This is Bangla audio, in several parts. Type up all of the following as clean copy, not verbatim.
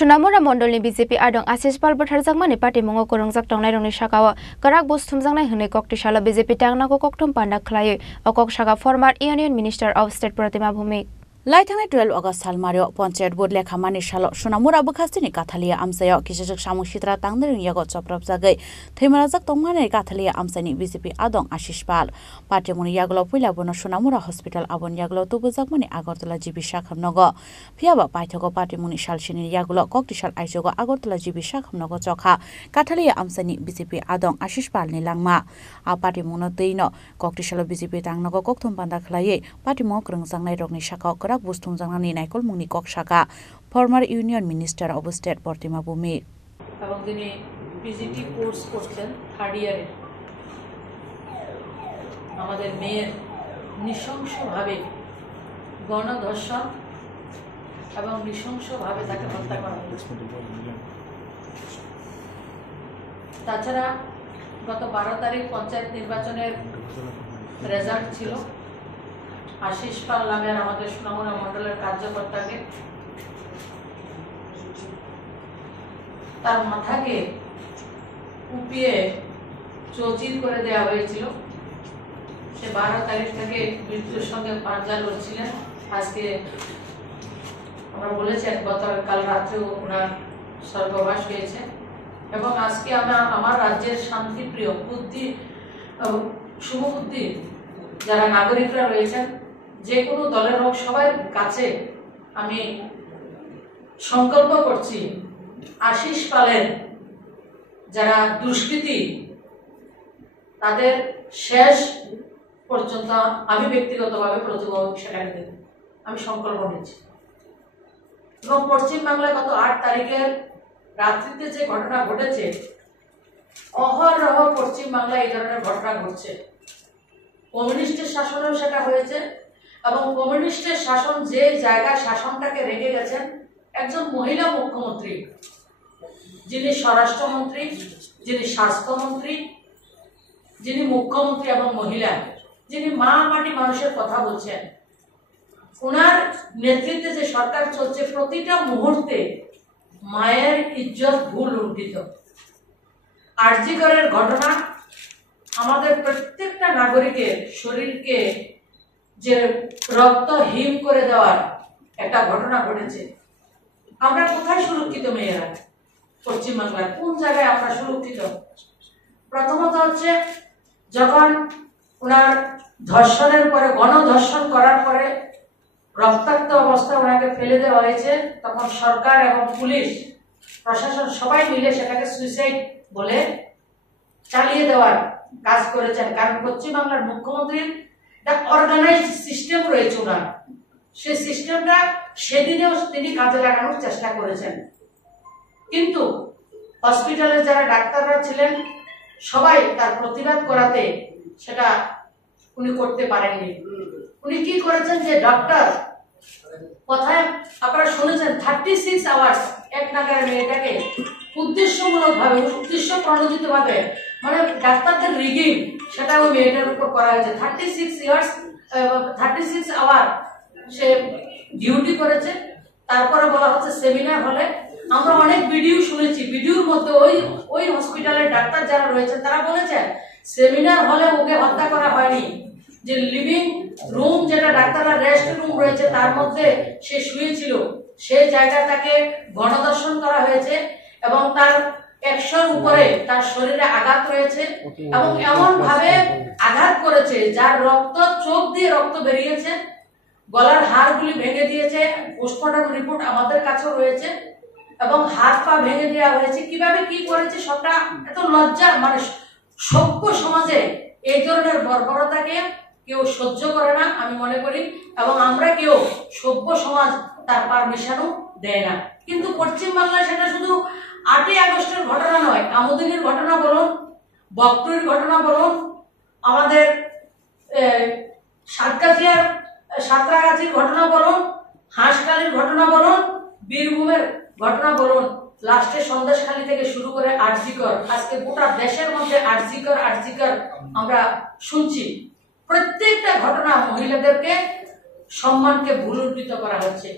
Sunamura Mondolni BJP Adong Asis Palbathar Jangmani Party Mungo Korongjak Tongnai Rongni Sakawa Karak Busthumjangnai Hwnwi Koktishala BJP Tangnago Kokthum Panda Khlaiwi Okok Saka former Union Minister of State Pratima Bhumik Laithangni 12 August salmario Panchayat Board lekhamani salo Sunamura bukhastini Kathalia Amsayo Kisajak Samung Sitra Tangner Yago Choprap Jagai Thaimarajak Tongmani Kathalia Amsani BJP Adong Asis Pal Party Muni Yaglo Puila Bono Sunamura Hospital Abon Yaglo Tubujakmani Agartala GB Shakhamnogo Phiaba Paithogo Party Muni Shalshini Yaglo Koktishal Aijogo Agartala GB Shakhamnogo Chokha Kathalia Amsani BJP Adong Asis Pal ni langma A Party Muno Teino Koktishal BJP Tangnago Kokthum Panda Khlaiwi Party Mo Krungjangnai Rokni Saka Karak Busthumjangnani Naikol Mungni Kok Saka former Union Minister of State Pratima Bhumik এবং তিনি পিজিটি কোর্স করছেন 3rd ইয়ারে আমাদের মেয়ের নৃশংসভাবে গণধর্ষণ এবং নৃশংসভাবে তাকে হত্যা করা হয়েছে তাছাড়া গত 12 তারিখ পঞ্চায়েত নির্বাচনের রেজাল্ট ছিল আশিস পাল নামের আমাদের সুনামুরা মণ্ডলের কার্যকর্তাকে তার মাথাকে কুপিয়ে চৌচির করে দেওয়া হয়েছিল সে 12 তারিখ থেকে মৃত্যুর সঙ্গে পাঞ্জা লড়ছিলেন আজকে আমরা বলেছি গতকাল রাত্রেও ওনার স্বর্গবাস হয়েছে এবং আজকে আমার রাজ্যের শান্তিপ্রিয় বুদ্ধি শুভবুদ্ধি যারা নাগরিকরা রয়েছেন যে কোনো দলের হোক সবার কাছে আমি সংকল্প করছি আশিস পালের যারা দুষ্কৃতী তাদের শেষ পর্যন্ত আমি ব্যক্তিগতভাবে প্রতিবাদ সেটাকে দেব আমি সংকল্প নিচ্ছি এবং পশ্চিম বাংলায় গত 8 তারিখের রাত্রিতে যে ঘটনা ঘটেছে অহরহ পশ্চিম বাংলায় এই ধরনের ঘটনা ঘটছে কমিউনিস্টের শাসনেও সেটা হয়েছে এবং কমিউনিস্টের শাসন যে জায়গা শাসনটাকে রেখে গেছেন একজন মহিলা মুখ্যমন্ত্রী যিনি স্বরাষ্ট্রমন্ত্রী যিনি স্বাস্থ্যমন্ত্রী যিনি মুখ্যমন্ত্রী এবং মহিলা যিনি মা মাটি মানুষের কথা বলছেন ওনার নেতৃত্বে যে সরকার চলছে প্রতিটা মুহূর্তে মায়ের ইজ্জত ভুল লুণ্ঠিত আরজি করের ঘটনা আমাদের প্রত্যেকটা নাগরিকের শরীরকে যে রক্ত হিম করে দেওয়ার একটা ঘটনা ঘটেছে আমরা কোথায় সুরক্ষিত মেয়েরা পশ্চিমবাংলার কোন জায়গায় আমরা সুরক্ষিত প্রথমত হচ্ছে যখন ওনার ধর্ষণের পরে গণধর্ষণ করার পরে রক্তাক্ত অবস্থায় ওনাকে ফেলে দেওয়া হয়েছে তখন সরকার এবং পুলিশ প্রশাসন সবাই মিলে সেটাকে সুইসাইড বলে চালিয়ে দেওয়ার কাজ করেছেন কারণ পশ্চিমবাংলার মুখ্যমন্ত্রীর একটা অর্গানাইজড সিস্টেম রয়েছে ওনার সেই সিস্টেমটা সেদিনেও তিনি কাজে লাগানোর চেষ্টা করেছেন কিন্তু হসপিটালের যারা ডাক্তাররা ছিলেন সবাই তার প্রতিবাদ করাতে সেটা উনি করতে পারেননি উনি কি করেছেন যে ডক্টর কথায় আপনারা শুনেছেন 36 আওয়ার্স এক নাগারে মেয়েটাকে উদ্দেশ্যমূলকভাবে উদ্দেশ্য প্রণোদিত ভাবে মানে ডাক্তারদের রিগিং সেটা ওই মেয়েটার উপর করা হয়েছে 36 আওয়ার সে ডিউটি করেছে তারপরে বলা হচ্ছে সেমিনার হলে আমরা অনেক ভিডিও শুনেছি ভিডিওর মধ্যে ওই হসপিটালের ডাক্তার যারা রয়েছেন তারা বলেছেন সেমিনার হলে ওকে হত্যা করা হয়নি যে লিভিং রুম যেটা ডাক্তাররা রেস্ট রুম রয়েছে তার মধ্যে সে শুয়েছিল সেই জায়গাটাকে গণধর্ষণ করা হয়েছে এবং তার 100-র উপরে তার শরীরে আঘাত রয়েছে এবং এমন ভাবে আঘাত করেছে যার রক্ত চোখ দিয়ে রক্ত বেরিয়েছে গলার হাড়গুলি ভেঙে দিয়েছে পোস্টমর্টম রিপোর্ট আমাদের কাছেও রয়েছে এবং হাত পা ভেঙে দেওয়া হয়েছে কিভাবে কি করেছে সবটা এত লজ্জা মানে সভ্য সমাজে এই ধরনের বর্বরতাকে কেউ সহ্য করে না আমি মনে করি এবং আমরা কেউ সভ্য সমাজ তার পারমিশনও দেয় না কিন্তু পশ্চিম বাংলায় সেটা শুধু 8ই আগস্টের ঘটনা নয় আমদিনীর ঘটনা বলুন বকটুরির ঘটনা বলুন আমাদের সাঁতরাগাছির ঘটনা বলুন হাঁসখালির ঘটনা বলুন বীরভূমের ঘটনা বলুন লাস্টে সন্দেশখালী থেকে শুরু করে আরজিকর আজকে গোটা দেশের মধ্যে আরজিকর আমরা শুনছি প্রত্যেকটা ঘটনা মহিলাদেরকে সম্মানকে ভুলুণ্ঠিত করা হচ্ছে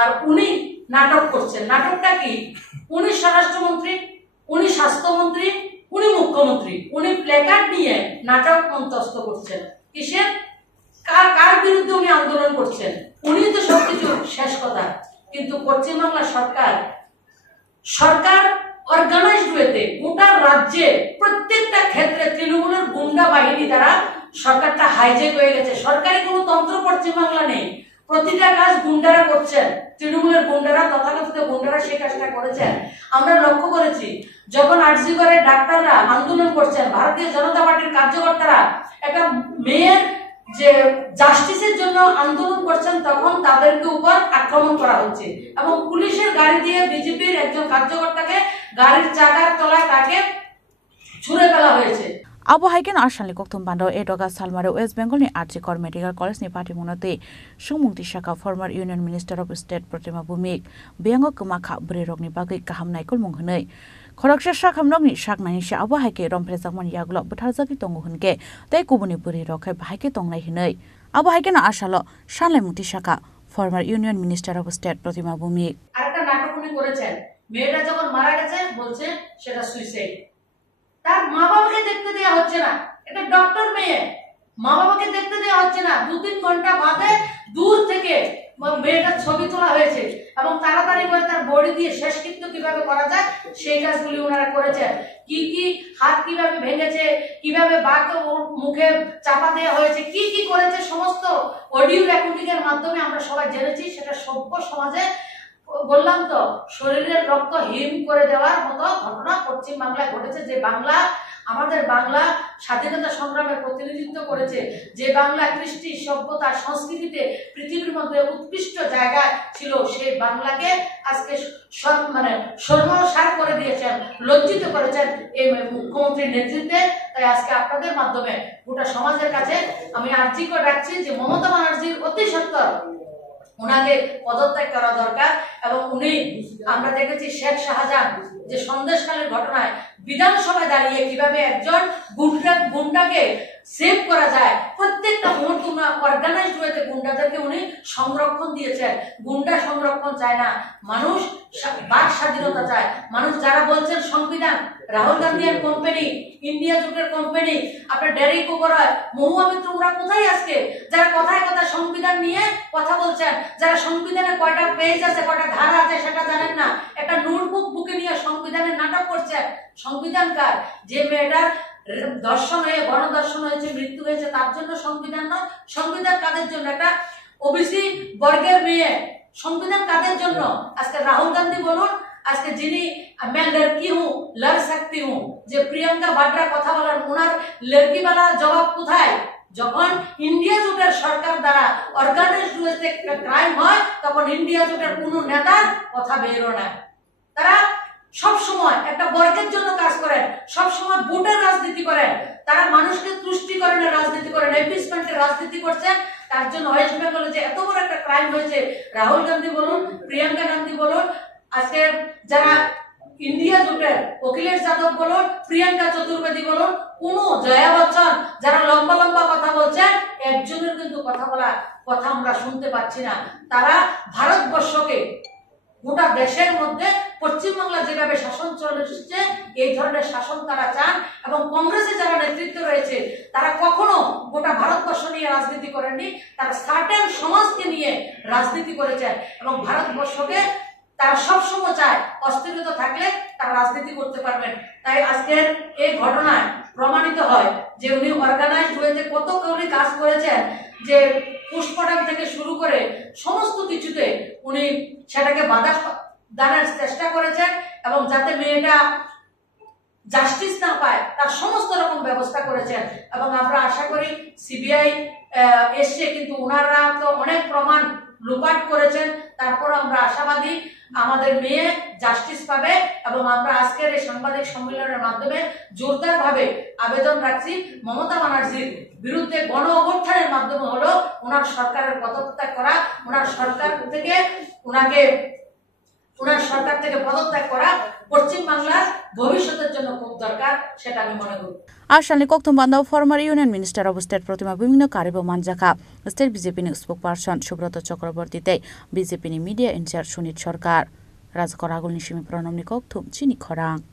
আর উনি নাটক করছেন। নাটকটা কি? উনি স্বরাষ্ট্রমন্ত্রী, উনি স্বাস্থ্যমন্ত্রী, উনি মুখ্যমন্ত্রী, উনি প্ল্যাকার্ড নিয়ে নাটক মঞ্চস্থ করছেন। কিসের? কার বিরুদ্ধে উনি আন্দোলন করছেন? উনি তো সবকিছু শেষ কথা। কিন্তু পশ্চিমবাংলা সরকার অর্গানাইজড ওয়েতে গোটা রাজ্যে প্রত্যেকটা ক্ষেত্রে তৃণমূলের গুন্ডা বাহিনী দ্বারা সরকারটা হাইজ্যাক হয়ে গেছে। সরকারি কোনো তন্ত্র পশ্চিমবাংলা নেই। প্রতিটা কাজ গুন্ডারা করছেন, তৃণমূলের গুন্ডারা, তথাকথিত গুন্ডারা সেই কাজটা করেছেন। আমরা লক্ষ্য করেছি যখন আরজি করে ডাক্তাররা আন্দোলন করছেন, ভারতীয় জনতা পার্টির কার্যকর্তারা একটা মেয়ের যে জাস্টিসের জন্য আন্দোলন করছেন, তখন তাদেরকে উপর আক্রমণ করা হচ্ছে এবং পুলিশের গাড়ি দিয়ে বিজেপির একজন কার্যকর্তাকে গাড়ির চাকার তলায় তাকে ছুঁড়ে ফেলা হয়েছে। Abo haiken arshali koktum bando edoga salmare West Bengal ni Archikor Medical College ni party munate sumungti shaka former Union Minister of State Pratima Bhumik biango kemakha brirok ni bagai kaham naikul munghnei khoroksha shakhamrok ni shaknani sha abo haike romprejakman yaglo butharjaki tongu hunke tei kubuni brirok khai baike tongnai hinei abo haiken arshalo shanlai mungti shaka former Union Minister of State Pratima Bhumik আরেকটা নাটক উনি করেছেন। মেয়েটা যখন মারা গেছে বলছে সেটা সুইসাইড। তার মা বাবাকে দেখতে দেওয়া হচ্ছে না। এটা ডক্টর মেয়ে, মা বাবাকে দেখতে দেওয়া হচ্ছে না। 2-3 ঘন্টা বাদে দূর থেকে মেয়েটার ছবি তোলা হয়েছে এবং তাড়াতাড়ি করে তার বডি দিয়ে শেষকৃত্য কিভাবে করা যায় সেই কাজগুলি ওনারা করেছেন। কি হাত কিভাবে ভেঙেছে, কিভাবে বাঘকে মুখে চাপা দেওয়া হয়েছে, কি করেছে সমস্ত অডিও রেকর্ডিং এর মাধ্যমে আমরা সবাই জেনেছি। সেটা সভ্য সমাজে বললাম তো শরীরের রক্ত হিম করে দেওয়ার মতো ঘটনা পশ্চিম বাংলায় ঘটেছে। যে বাংলা, আমাদের বাংলা স্বাধীনতা সংগ্রামের প্রতিনিধিত্ব করেছে, যে বাংলা কৃষ্টি সভ্যতা সংস্কৃতিতে পৃথিবীর মধ্যে উৎকৃষ্ট জায়গায় ছিল, সেই বাংলাকে আজকে সর্বসার করে দিয়েছেন, লজ্জিত করেছেন এই মুখ্যমন্ত্রীর নেতৃত্বে। তাই আজকে আপনাদের মাধ্যমে গোটা সমাজের কাছে আমি আর্জি করে রাখছি যে মমতা ব্যানার্জির অতি সত্বর ওনাকে পদত্যাগ করা দরকার। এবং উনি, আমরা দেখেছি শেখ শাহজাহান যে সন্দেশকালের ঘটনায় বিধানসভায় দাঁড়িয়ে কিভাবে একজন গুন্ডাকে সেভ করা যায়, প্রত্যেকটা মহকুমা অর্গানাইজড ওয়েতে গুন্ডাদেরকে উনি সংরক্ষণ দিয়েছেন। গুন্ডা সংরক্ষণ চায় না, মানুষ বাক স্বাধীনতা চায়। মানুষ যারা বলছেন সংবিধান, রাহুল গান্ধী এর কোম্পানি, ইন্ডিয়া জোটের কোম্পানি, আপনার ডেরিক ওবরয়, মহুয়া মিত্র, ওরা কোথায় আজকে? যারা কথায় কথায় সংবিধান নিয়ে কথা বলছেন, যারা সংবিধানে কয়টা পেজ আছে, কয়টা ধারা আছে সেটা জানেন না, একটা নোটবুক বুকে নিয়ে সংবিধানের নাটক করছেন। সংবিধান কার? যে মেয়েটার ধর্ষণ হয়ে গণধর্ষণ হয়েছে, মৃত্যু হয়েছে, তার জন্য সংবিধান নয়। সংবিধান কাদের জন্য? একটা ওবিসি বর্গের মেয়ে। সংবিধান কাদের জন্য? আজকে রাহুল গান্ধী বলুন, আজকে যিনি मैं लड़की हूं लड़ सकती हूं যে প্রিয়াঙ্কা বাড্রা কথা বলেন, ওনার লড়কিওয়ালা জবাব কোথায়? যখন ইন্ডিয়া জোটের সরকার দ্বারা অর্গানাইজড ওয়েতে ক্রাইম হয়, তখন ইন্ডিয়া জোটের কোনো নেতার কথা বেরো না। তারা সব সময় একটা বর্গের জন্য কাজ করেন, সব সময় ভোটের রাজনীতি করেন, তারা মানুষকে তুষ্টিকরণের রাজনীতি করেন, এপিসমেন্টের রাজনীতি করছেন। তার জন্য ওয়েস্ট বেঙ্গলে যে এত বড় একটা ক্রাইম হয়েছে, রাহুল গান্ধী বলুন, প্রিয়াঙ্কা গান্ধী বলুন, আজকে যারা ইন্ডিয়া জোটের অখিলেশ যাদব বলুন, প্রিয়াঙ্কা চতুর্বেদী বলুন, কোন জয়া বচ্চন, যারা লম্বা লম্বা কথা বলছেন, একজনের কিন্তু কথা আমরা শুনতে পাচ্ছি না। তারা ভারতবর্ষকে, গোটা দেশের মধ্যে পশ্চিমবাংলা যেভাবে শাসন চলছে, এই ধরনের শাসন তারা চান। এবং কংগ্রেসে যারা নেতৃত্ব রয়েছে, তারা কখনো গোটা ভারতবর্ষ নিয়ে রাজনীতি করেননি, তারা সার্টেন সমাজকে নিয়ে রাজনীতি করেছেন। এবং ভারতবর্ষকে তারা সবসময় চায় অস্থিরতা থাকলে তারা রাজনীতি করতে পারবেন। তাই আজকের এই ঘটনায় প্রমাণিত হয় যে উনি অর্গানাইজড ওয়েতে কত কৌরি কাজ করেছেন, যে পুষ্পটাক থেকে শুরু করে সমস্ত কিছুতে উনি সেটাকে বাধা দাঁড়ার চেষ্টা করেছেন এবং যাতে মেয়েটা জাস্টিস না পায় তার সমস্ত রকম ব্যবস্থা করেছেন। এবং আমরা আশা করি সিবিআই এসছে, কিন্তু ওনারা তো অনেক প্রমাণ লুপাট করেছেন, তারপর আমরা আশাবাদী আমাদের মেয়ে জাস্টিস পাবে। এবং আমরা আজকের এই সাংবাদিক সম্মেলনের মাধ্যমে জোরদার ভাবে আবেদন রাখছি মমতা ব্যানার্জির বিরুদ্ধে গণ অভ্যুত্থানের মাধ্যমে হলো ওনার সরকারের পদত্যাগ করা, ওনার সরকার থেকে ওনাকে ওনার সরকার থেকে পদত্যাগ করা পশ্চিম বাংলার ভবিষ্যতের জন্য খুব দরকার, সেটা আমি মনে করি। Ashalni Koktum Bando, former Union Minister of State Pratima Bhumino Karibo Manjaka, State BJP spokesperson Subrata Chakraborty, BJP media in charge Sunit Sarkar, Razkoragul Nishimi Pronomni Koktum, Chini Khorang.